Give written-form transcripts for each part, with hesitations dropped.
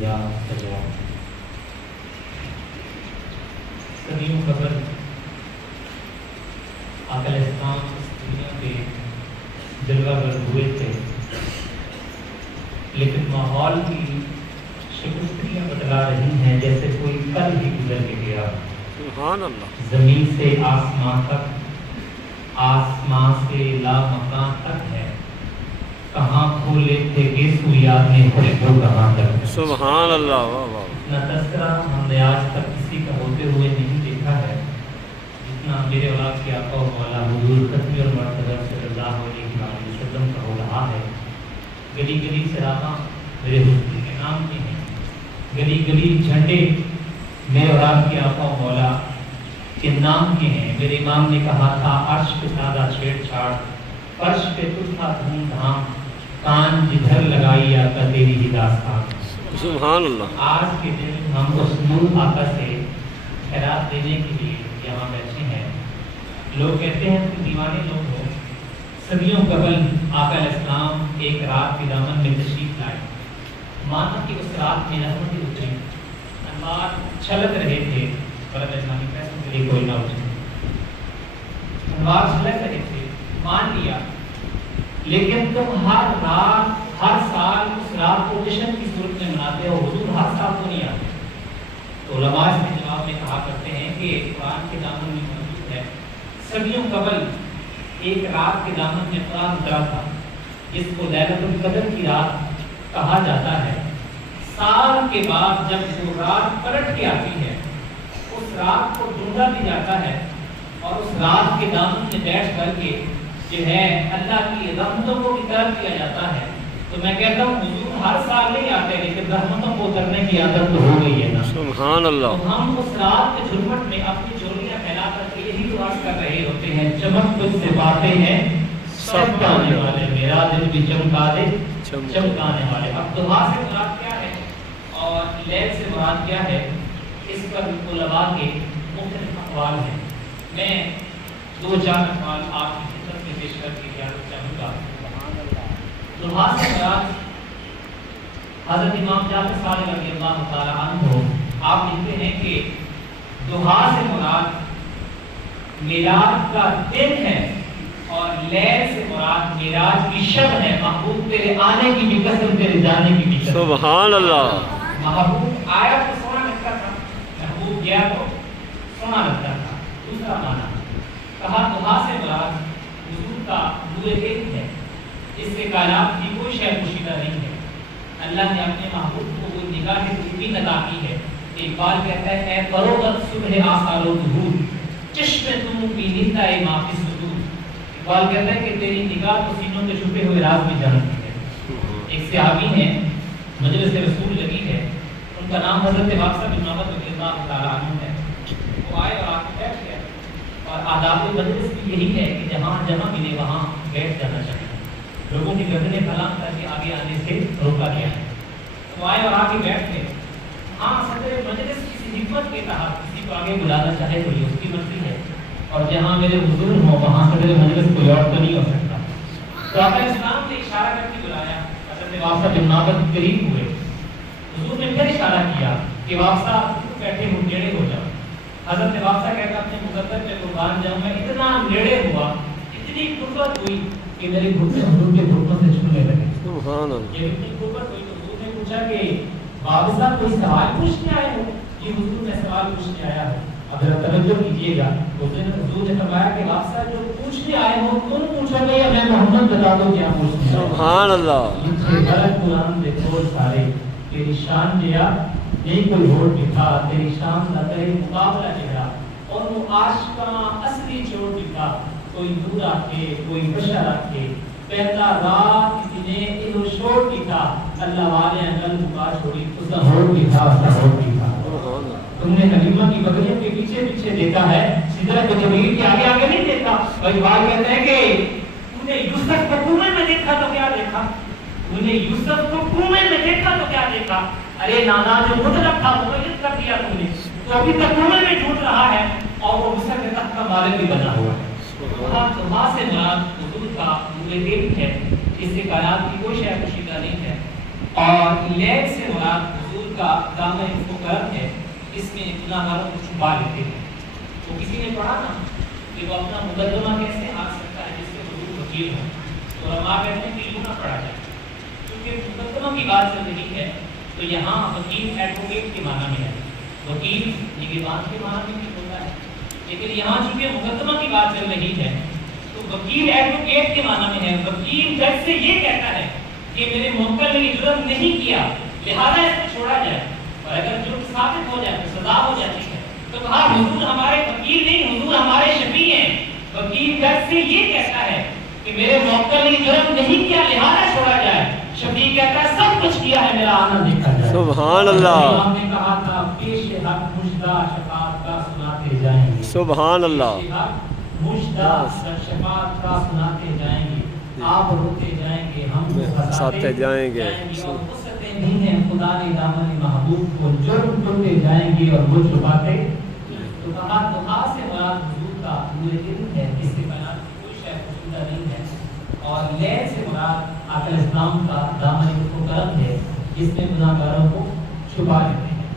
یا سجا صدیوں قبل آقا علیہ السلام اس دنیا پہ جلوہ گر ہوئے تھے، لیکن ماحول کی شکستیاں بتلا رہی ہیں جیسے کوئی کل ہی گزر کے گیا۔ سبحان اللہ۔ زمین سے آسمان تک، آسمان سے لامکان تک ہے، کہاں کھولے تھے گیسو یاد میں خوشبو کہاں تک۔ سبحان اللہ۔ واہ واہ۔ اتنا تذکرہ ہم نے آج تک کسی کا ہوتے ہوئے نہیں دیکھا ہے جتنا میرے اولاد کے آقا و مولا حضور ختم المرتضی صلی اللہ علیہ وسلم کا ہو رہا ہے۔ گلی گلی چراغاں میرے حضور کے نام کے ہیں، گلی گلی جھنڈے میرے اولاد کے آقا و مولا کے نام کے ہیں۔ میرے امام نے کہا تھا عرش پہ سادہ چھیڑ چھاڑ، فرش پہ تو تھا دھوم دھام، کان جدھر لگائی آقا تیری ہی داستان۔ سبحان اللہ۔ آج کے دن ہم اس نور آقا سے خیرات دینے کے لیے یہاں بیٹھے ہیں۔ لوگ کہتے ہیں کہ دیوانے لوگ ہو، صدیوں قبل آقا علیہ السلام ایک رات کے دامن میں تشریف لائے، مانا کہ اس رات میں رحمتیں اتری، انوار چھلک رہے تھے، بلد اسلامی پیسوں کے لیے کوئی نہ اٹھے، انوار چھلک رہے تھے، مان لیا، لیکن تم ہر رات ہر سال اس رات کو جشن کی صورت میں مناتے ہو، حضور ہر سال کو نہیں آتے۔ تو علماء اس کے جواب میں کہا کرتے ہیں کہ قرآن کے دامن میں موجود ہے، صدیوں قبل ایک رات کے دامن میں قرآن اترا تھا جس کو لیلۃ القدر کی رات کہا جاتا ہے۔ سال کے بعد جب وہ رات پلٹ کے آتی ہے، اس رات کو ڈھونڈا بھی جاتا ہے اور اس رات کے دامن میں بیٹھ کر کے جو ہے اللہ کی رحمتوں کو بھی طلب کیا جاتا ہے۔ تو میں کہتا ہوں حضور ہر سال نہیں آتے، لیکن رحمتوں کو اترنے کی عادت تو ہو گئی ہے نا۔ سبحان اللہ۔ تو ہم اس رات کے جھرمٹ میں اپنی چولیاں پھیلا کر کے یہی دعا کر رہے ہوتے ہیں، چمک تجھ سے باتیں ہیں سب پانے والے، میرا دل بھی چمکا دے چمکانے والے۔ اب دعا سے مراد کیا ہے اور لیل سے مراد کیا ہے، اس پر علماء کے مختلف اقوال ہیں۔ میں دو چار اقوال آپ کی خدمت میں پیش کر کے اجازت چاہوں گا۔ دعا سے مراد حضرت امام جعفر صادق رضی اللہ تعالیٰ عنہ آپ لکھتے ہیں کہ دعا سے مراد میراج کا دن ہے اور لیل سے مراد میراج کی شب ہے۔ محبوب تیرے آنے کی بھی قسم، تیرے جانے کی بھی قسم۔ سبحان اللہ۔ محبوب آیا تو سونا لگتا تھا، محبوب گیا تو سونا لگتا تھا۔ دوسرا معنی کہا دعا سے مراد حضور کا نور علم ہے، اس سے کائنات کی کوئی شے پوشیدہ نہیں ہے۔ اللہ نے اپنے محبوب کو وہ نگاہ خوبی عطا کی ہے۔ اقبال کہتا ہے اے فروغت صبح آثار و ظہور، چشم تم بھی نہتا ہے ما فی الصدور۔ اقبال کہتا ہے کہ تیری نگاہ تو سینوں کے چھپے ہوئے راز بھی جانتی ہے۔ ایک صحابی ہیں، مجلس رسول لگی ہے، ان کا نام حضرت واقصہ بن معبد رضی اللہ تعالیٰ عنہ ہے۔ وہ آئے اور آ کے بیٹھ گئے، اور آداب مجلس کی یہی ہے کہ جہاں جہاں ملے وہاں بیٹھ جانا چاہیے، لوگوں کی گردنیں پھلانگ کر کے آگے آنے سے روکا گیا ہے۔ وہ آئے اور آگے بیٹھ گئے۔ ہاں صدر مجلس کسی حکمت کے تحت کسی کو آگے بلانا چاہے تو یہ اس کی مرضی ہے، اور جہاں میرے حضور ہوں وہاں صدر مجلس کوئی اور تو نہیں ہو سکتا۔ تو آقا اسلام نے اشارہ کر کے بلایا، حضرت واقصہ بن معبد قریب ہوئے، حضور نے پھر اشارہ کیا کہ واقصہ بیٹھے ہو نیڑے ہو جاؤ۔ حضرت واقصہ کہتا اپنے مقدر پہ قربان جاؤں، میں اتنا نیڑے ہوا، اتنی قربت ہوئی کہ میری گھٹنے حضور کے گھٹنوں سے چھونے لگے۔ سبحان اللہ۔ یہ اتنی قربت ہوئی تو حضور نے پوچھا کہ بابا صاحب کوئی سوال پوچھنے آئے ہو؟ یہ حضور میں سوال پوچھنے آیا ہوں، اب ذرا توجہ کیجیے گا۔ حضور نے فرمایا کہ بابا صاحب جو پوچھنے آئے ہو تم پوچھو گے یا میں محمد بتا دوں کیا پوچھنے آئے؟ سبحان اللہ۔ قرآن دیکھو سارے تیری شان جیا نہیں کوئی ہوڑ دکھا، تیری شان نہ کرے مقابلہ چہرہ، اور وہ عاشقاں اصلی چوڑ دکھا، کوئی نور آکے کوئی بشر آکے، پہلا رات اتنے ایلو شوڑ دکھا، اللہ والے انگل مکا چھوڑی، اس کا ہوڑ دکھا، اس کا ہوڑ دکھا۔ تم نے حلیمہ کی بکریوں کے پیچھے پیچھے دیکھا ہے، سدرۃ جبریل کے آگے آگے نہیں دیکھا۔ اور اقبال کہتے ہیں کہ تم نے یوسف کو کنویں میں دیکھا تو کیا دیکھا، تم نے یوسف کو کنویں میں دیکھا تو کیا دیکھا، ارے نانا جو مطلب تھا وہ مجد کر دیا تم نے، تو ابھی تک کنویں میں جھوٹ رہا ہے اور وہ مصر کے تخت کا مالک بھی بنا ہوا ہے۔ دعا سے مراد حضور کا نور علم ہے، اس سے کائنات کی کوئی شے پوشیدہ نہیں ہے، اور لیل سے مراد حضور حضور کا دامن و کرم ہے، اس میں گناہگاروں کو چھپا لیتے ہیں۔ تو کسی نے پڑھا نا کہ وہ اپنا مقدمہ کیسے آ سکتا ہے جس سے حضور وکیل ہو، تو علماء کہتے ہیں کہ یوں نہ پڑھا جائے، کیونکہ مقدمہ کی بات چل رہی ہے تو یہاں وکیل ایڈوکیٹ کے معنی میں ہے، وکیل نگہبان کے معنی میں بھی ہوتا ہے، لیکن یہاں چونکہ مقدمہ کی بات چل رہی ہے تو وکیل ایڈوکیٹ کے معنی میں ہے۔ وکیل جج سے یہ کہتا ہے کہ میرے موکل نے جرم نہیں کیا لہذا اس کو چھوڑا جائے، اور اگر جرم ثابت ہو جائے تو سزا ہو جاتی ہے۔ تو کہا حضور ہمارے وکیل نہیں، حضور ہمارے شفیع ہیں۔ وکیل جج سے یہ کہتا ہے کہ میرے موکل نے جرم نہیں کیا لہذا چھوڑا جائے، شفیع کہتا ہے سب کچھ کیا ہے میرا آنا دیکھا جائے۔ سبحان اللہ۔ ہم نے کہا تھا پیش حق مجدہ شفاعت کا سناتے جائیں گے، سبحان اللہ۔ پیش حق مجدہ شفاعت کا سناتے جائیں گے، آپ روتے جائیں گے ہم ہنساتے جائیں گے، اور وسعتیں بھی ہیں خدا نے دامن محبوب کو، جرم ڈھونڈتے جائیں گے اور وہ چھپاتے۔ تو کہا دعا سے مراد حضور کا نور علم ہے، اس کے بیان کوئی شے پوشیدہ نہیں ہے، اور لیل سے مراد آقا اسلام کا دامن و کرم ہے جس میں گناہگاروں کو چھپا لیتے ہیں۔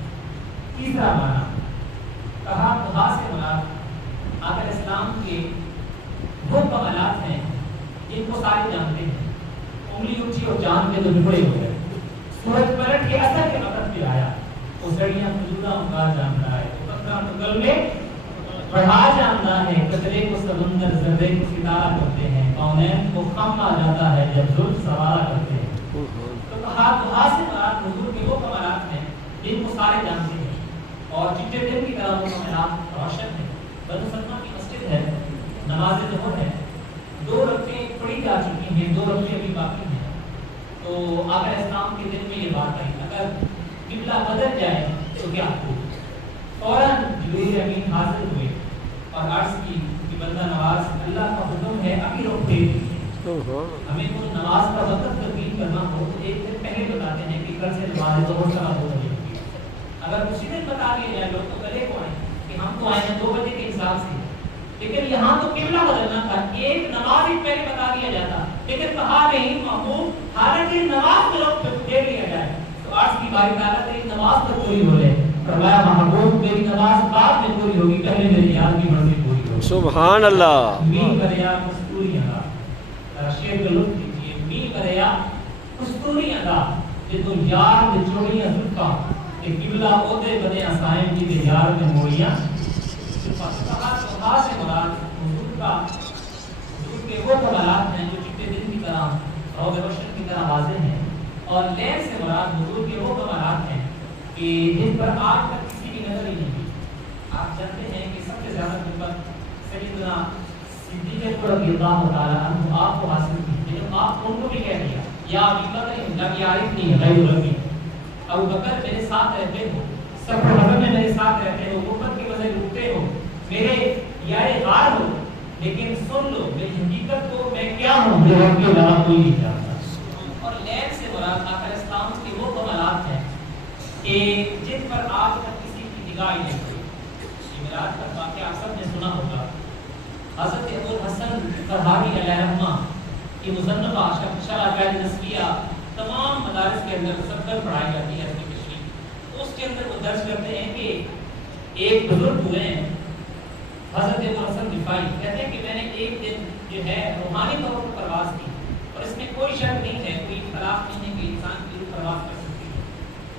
تیسرا معنی کہا دعا سے مراد آقا اسلام کے وہ کمالات ہیں جن کو سارے جانتے ہیں، انگلی اونچی اور چاند کے تو ٹکڑے ہو گئے، سورج پلٹ کے اثر کے وقت پہ آیا، وہ سڑیاں کھجورا انگار جانتا ہے، وہ پتھرا ٹکل میں بڑھا جانتا ہے، قطرے کو سمندر ذرے کو ستارہ کرتے ہیں، کونین کو خم آ جاتا ہے جب زلف سوارا کرتے ہیں۔ تو کہا دعا سے مراد حضور کے وہ کمالات ہیں جن کو سارے جانتے ہیں، اور چٹے دن کی طرح وہ کمالات روشن ہیں۔ بنو سلمہ کی مسجد ہے، نماز ظہر ہے، 2 رکعتیں پڑھی جا چکی ہیں، 2 رکعتیں ابھی باقی ہیں، تو آقا اسلام کے دل میں یہ بات آئی اگر قبلہ بدل جائے تو کیا ہو؟ فوراً جبریل امین حاضر ہوئے اور عرض کی کہ بندہ نواز اللہ کا حکم ہے ابھی رخ دے دیجیے، ہمیں کوئی نماز کا وقت تبدیل کرنا ہو تو ایک دن پہلے بتاتے ہیں کہ کل سے نماز ظہر کا 2 بجے ہوگی، اگر اسی دن بتا دیا جائے لوگ تو گلے کو آئیں کہ ہم تو آئے ہیں 2 بجے کے حساب سے، لیکن یہاں تو قبلہ بدلنا تھا، ایک نماز ہی پہلے بتا دیا جاتا، لیکن کہا نہیں محبوب حالانکہ نماز کو لوگ دے لیا جائے تو عرض کی باری تعالیٰ تیری نماز تو پوری ہو جائے، فرمایا محبوب میری نماز بعد میں پوری ہوگی، پہلے میری یاد کی مرضی پوری ہوگی۔ سبحان اللہ۔ می کریا کستوری ادا، شعر کا لطف لیجیے، می کریا کستوری ادا، یہ تو یار دے چوڑیاں زلفاں، کہ قبلہ عہدے بنے اسائیں کی دے یار میں موڑیاں، کہا سے مراد حضور کے وہ کمالات ہیں جو چٹے دن کی طرح روز روشن کی طرح واضح ہیں، اور لیل سے مراد حضور کے وہ کمالات ہیں کہ جن پر آج تک کسی کی نظر ہی نہیں ہوئی۔ آپ جانتے ہیں کہ سب سے زیادہ محبت سیدنا صدیق رضی اللہ تعالیٰ عنہ آپ کو حاصل کی، لیکن آپ ان کو بھی کہہ دیا یا ابی بکر لم یعرف نہیں غیر ربی، ابو بکر میرے ساتھ رہتے ہو، سفر حضر میں میرے ساتھ رہتے ہو، غربت کی وجہ روتے ہو، میرے یار غار ہو، لیکن سن لو میری حقیقت کو میں کیا ہوں جو رب کے علاوہ کوئی نہیں جانتا۔ اور لیل سے مراد آقا اسلام کے وہ کمالات ہیں کہ جن پر آج تک کسی کی نگاہ ہی نہیں ہوئی۔ معراج کا واقعہ آپ سب نے سنا ہوگا، حضرت ابو الحسن فرحانی علیہ رحمہ کی مصنفہ شرح قید نسبیہ تمام مدارس کے اندر سب پر پڑھائی جاتی ہے اپنی تشریح، اس کے اندر وہ درج کرتے ہیں کہ ایک بزرگ ہوئے ہیں حضرت ابو الحسن رفاعی، کہتے ہیں کہ میں نے ایک دن جو ہے روحانی طور پر پرواز کی، اور اس میں کوئی شک نہیں ہے، کوئی اختلاف نہیں ہے کہ انسان کی روح پرواز کر سکتی ہے،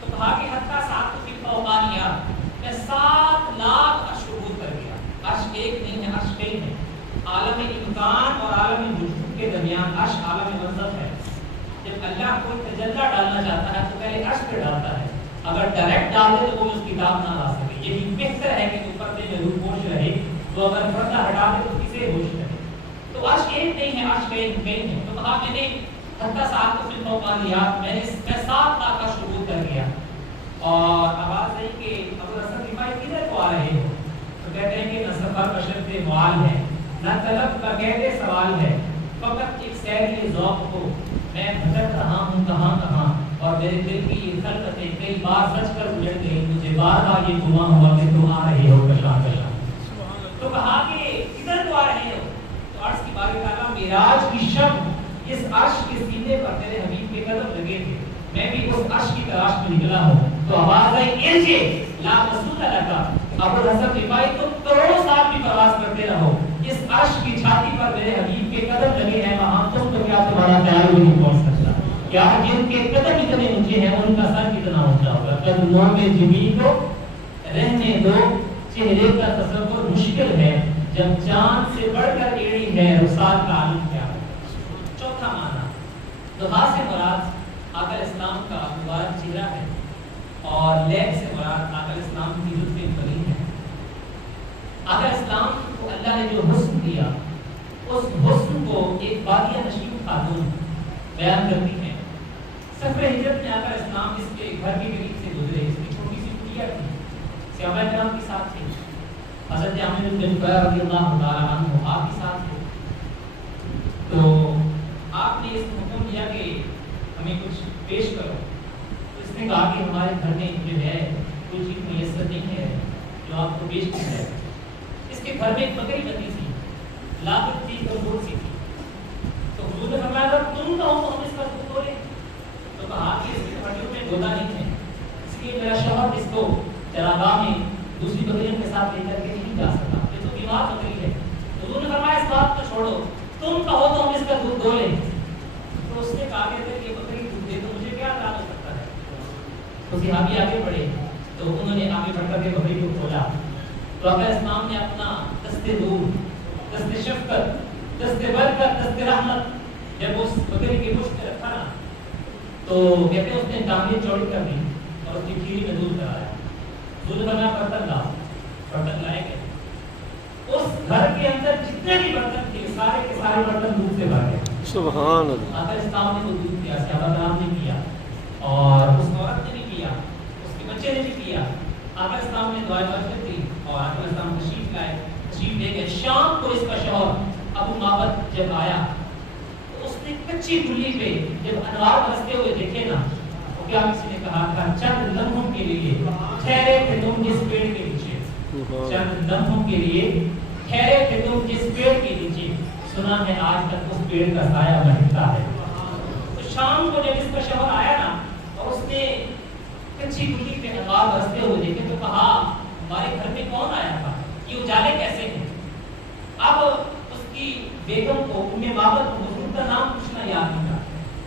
تو کہا کہ حتیٰ 7 فی فوقانیات میں 7 لاکھ عرش عبور کر گیا، عرش ایک نہیں ہے، عرش کئی ہے، عالم امکان اور عالم وجود کے درمیان عرش عالم منظر ہے، جب اللہ کوئی تجلی ڈالنا چاہتا ہے تو پہلے عرش پہ ڈالتا ہے، اگر ڈائریکٹ ڈال دے تو وہ اس کتاب نہ لا سکے، یہی بہتر ہے کہ اوپر سے جو روح پوش رہے، تو اگر پردہ ہٹا دے تو کسے ہوش رہے، تو عرش ایک نہیں ہے، عرش کئی ہے، تو کہا میں نے حتیٰ 7 فی فوقانیات میں 7 لاکھ کا شروع کر گیا، اور آواز آئی کہ ابو الحسن رفاعی کدھر کو آ رہے ہو، تو کہتے ہیں کہ نہ سفر بشرط موال ہے، نہ طلب کا قید سوال ہے، فقط ایک سیری ذوق ہو، میں بھٹک رہا ہوں کہاں کہاں، اور میرے دل کی یہ خلقتیں کئی بار سچ کر اجڑ گئی، مجھے بار بار یہ گواہ ہوا کہ تم آ رہے ہو کشاں کشاں، تو کہا کہ کدھر کو آ رہے ہو، تو عرش کی باری تعالیٰ معراج کی شب اس عرش کے سینے پر تیرے حبیب کے قدم لگے تھے، میں بھی اس عرش کی تلاش میں نکلا ہوں، تو آواز آئی ارجع لا مسعود لگا ابو حسن رفاعی تو کروڑوں سال بھی پرواز کرتے رہو اس عرش کی چھاتی پر میرے حبیب کے قدم لگے ہیں وہاں تم تو کیا تمہارا خیال بھی نہیں پہنچ سکتا کیا جن کے قدم اتنے اونچے ہیں ان کا سر کتنا اونچا ہوگا قدموں میں جمی کو رہنے دو چہرے کا تصور مشکل ہے جب چاند سے بڑھ کر ایڑی ہے رسال کا عالم کیا ہے چوتھا معنی دعا سے مراد آقا اسلام کا مبارک چہرہ ہے اور لیب سے مراد آقا اسلام کی لطف بری ہے آقا اسلام کو اللہ نے جو حسن دیا اس حسن کو ایک بادیہ نشین خاتون بیان کرتی ہے سفر ہجرت میں آقا اسلام اس کے گھر کے قریب سے گزرے اس کی چھوٹی سی کٹیا تھی صحابہ کرام کے ساتھ تھے حضرت عامر بن فہر رضی اللہ تعالی عنہ آپ کے ساتھ تھے تو آپ نے اس حکم دیا کہ ہمیں کچھ پیش کرو تو اس نے کہا کہ ہمارے گھر میں جو ہے کوئی چیز میسر نہیں ہے جو آپ کو پیش کی جائے اس کے گھر میں ایک بکری بندی تھی لاغت تھی کمزور سی تھی تو حضور نے فرمایا اگر تم کہو تو ہم اس کا دودھ دو لیں تو کہا کہ اس کے ہڈیوں میں گودا نہیں ہے اس لیے میرا شوہر اس کو چراگاہ میں دوسری بکریوں کے ساتھ لے کر کے نہیں جا سکتا یہ تو بیمار بکری ہے حضور نے فرمایا اس بات کو چھوڑو تم کہو تو ہم اس کا دودھ دو لیں تو اس نے کہا کہ اگر یہ بکری دودھ دے تو مجھے کیا عذاب ہو سکتا ہے تو صحابی آگے بڑھے تو انہوں نے آگے بڑھ کر کے بکری کو کھولا تو آقا اسلام نے اپنا دست دودھ دست شفقت دست برکت دست رحمت جب اس بکری کی پشت پہ رکھا نا تو کہتے ہیں اس نے ٹانگیں چوڑی کر دی اور اس کی کھیری میں دودھ کرایا دودھ بنا برتن لا برتن لائے گئے اس گھر کے اندر جتنے بھی برتن تھے سارے کے سارے برتن دودھ سے بھر گئے سبحان اللہ آقا اسلام نے وہ دودھ پیا صحابہ کرام نے پیا اور اس عورت نے بھی پیا اس کے بچے نے بھی پیا آقا اسلام نے دعائیں برکت دی اور آقا اسلام تشریف لائے تشریف لے گئے شام کو اس کا شوہر ابو معبد جب آیا تو اس نے کچی گلی پہ جب انوار برستے ہوئے دیکھے نا تو کیا کسی نے کہا تھا چند لمحوں کے لیے ٹھہرے تھے تم جس پیڑ کے نیچے چند لمحوں کے لیے ٹھہرے تھے تم جس پیڑ کے نیچے سنا ہے آج تک اس پیڑ کا سایہ بہتا ہے تو شام کو جب اس کا شوہر آیا نا اور اس نے کچی گلی پہ انوار برستے ہوئے دیکھے تو کہا ہمارے گھر میں کون آیا تھا یہ اجالے کیسے ہیں اب اس کی بیگم کو ام معبد کو حضور کا نام پوچھنا یاد نہیں تھا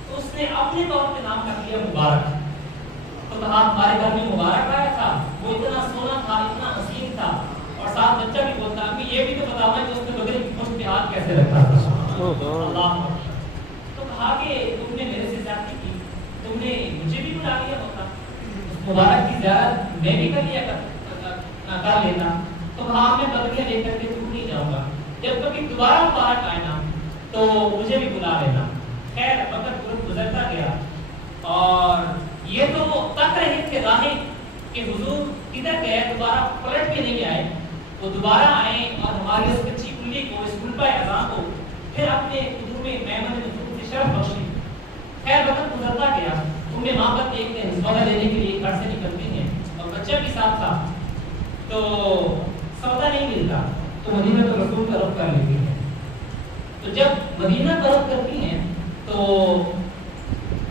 تو اس نے اپنے طور پہ نام رکھ لیا مبارک تو کہا ہمارے گھر میں مبارک آیا تھا وہ اتنا سونا تھا اتنا حسین تھا اور ساتھ بچہ بھی بولتا کہ یہ بھی تو بتاؤ کہ اس نے بکری کی پشت پہ ہاتھ کیسے رکھا تھا اللہ تو کہا کہ تم نے میرے سے زیادتی کی تم نے مجھے بھی بلا لیا ہوتا مبارک کی زیارت میں بھی کر لیا کر لیتا تو کہا میں بکریاں لے کر کے دور نہیں جاؤں گا جب کبھی دوبارہ مبارک آئے نا تو مجھے بھی بلا لینا خیر وقت گزرتا گیا اور یہ تو وہ تک رہے تھے راہیں کہ حضور کدھر گئے دوبارہ پلٹ کے نہیں آئے وہ دوبارہ آئے اور ہماری اس کچی کلی کو اس گلبہ اعظام کو پھر اپنے قدوم میمن سے شرف بخشی خیر وقت گزرتا گیا تمہیں محبت ایک دن سودا لینے کے لیے گھر سے نکلتی ہیں اور بچہ بھی ساتھ تھا تو سودا نہیں ملتا تو مدینہ تو رسول کا رخ کر لیتی ہے تو جب مدینہ کا رخ کرتی ہیں تو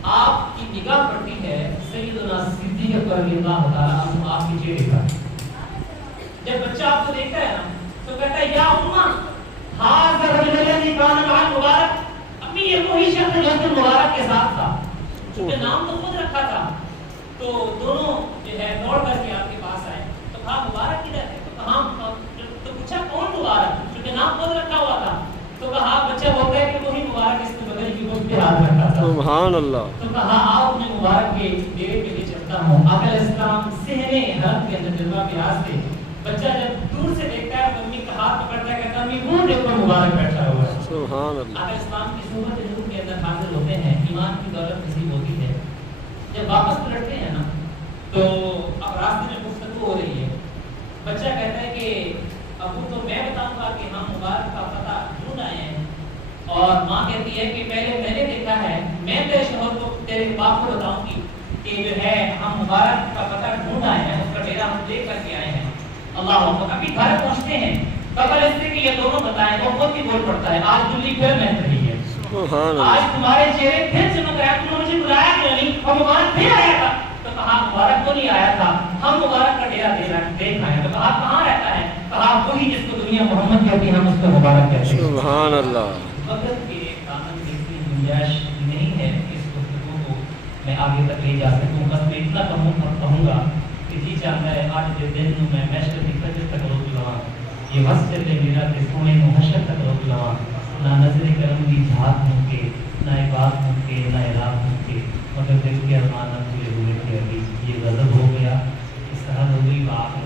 آپ کی نگاہ پڑتی ہے سیدنا صدیق اکبر رضی اللہ تعالیٰ عنہ آپ کے چہرے پر جب بچہ آپ کو دیکھتا ہے نا تو کہتا ہے یا اماں ہاذا الرجل الذی کان مع المبارک امی یہ وہی شخص ہے جو مبارک کے ساتھ تھا اس نے نام تو خود رکھا تھا تو دونوں جو ہے دوڑ کر کے آپ کے پاس آئے تو کہا مبارک کدھر ہے تو کہا تو پوچھا کون مبارک کیونکہ نام خود رکھا ہوا تھا تو کہا بچہ بولتا ہے کہ وہی مبارک اس نے بکری کی پشت پہ ہاتھ رکھا تھا سبحان اللہ تو کہا آپ نے مبارک کے ڈیرے کے لیے چلتا ہوں آقا اسلام صحنے حرم کے اندر جلوہ پیاز سے بچہ جب دور سے دیکھتا ہے امی کا ہاتھ پکڑتا ہے کہتا امی وہ دیکھو مبارک بیٹھا ہوا ہے سبحان اللہ آقا اسلام کی صحبت نور کے اندر حاضر ہوتے ہیں ایمان کی دولت نصیب ہوتی ہے جب واپس پلٹتے ہیں نا تو اب راستے میں گفتگو ہو رہی ہے بچہ کہتا ہے کہ ابو تو میں بتاؤں گا کہ ہم مبارک کا پتہ ڈھونڈ آئے ہیں اور ماں کہتی ہے کہ پہلے میں نے دیکھا ہے میں تیرے شوہر کو تیرے باپ کو بتاؤں گی کہ جو ہے ہم مبارک کا پتہ ڈھونڈ آئے ہیں اس کا ڈیرا ہم لے کر کے آئے ہیں اللہ اکبر ابھی گھر پہنچتے ہیں قبل اس سے کہ یہ دونوں بتائیں وہ خود بھی بول پڑتا ہے آج دلی پھر محنت رہی ہے آج تمہارے چہرے پھر چمک رہا ہے تم نے مجھے بلایا کیوں نہیں اور مبارک پھر آیا تھا تو کہا مبارک کو نہیں آیا تھا، ہم مبارک کا ڈیرا دیکھ رہے ہیں. تو کہا کہاں رہتا ہے؟ کہا وہی جس کو دنیا محمد کہتی ہے ہم اس کو مبارک کہتے ہیں. سبحان اللہ. وقت کے قانون میں اتنی گنجائش نہیں ہے کہ اس گفتگو کو میں آگے تک لے جا سکوں. بس میں اتنا کہوں گا کہ جی چاہتا ہے آج کے دن میں محشر کی فجر تک روک لواں، یہ مسجد میرا کے سونے محشر تک روک لواں. نہ نظر کرم کی جھاک ہوں کے، نہ عباد ہوں کے، نہ عراق ہوں کے، مگر دل کے ارمان نہ پورے ہوئے تھے ابھی. یہ غضب ہو گیا، اس طرح ہو گئی بات.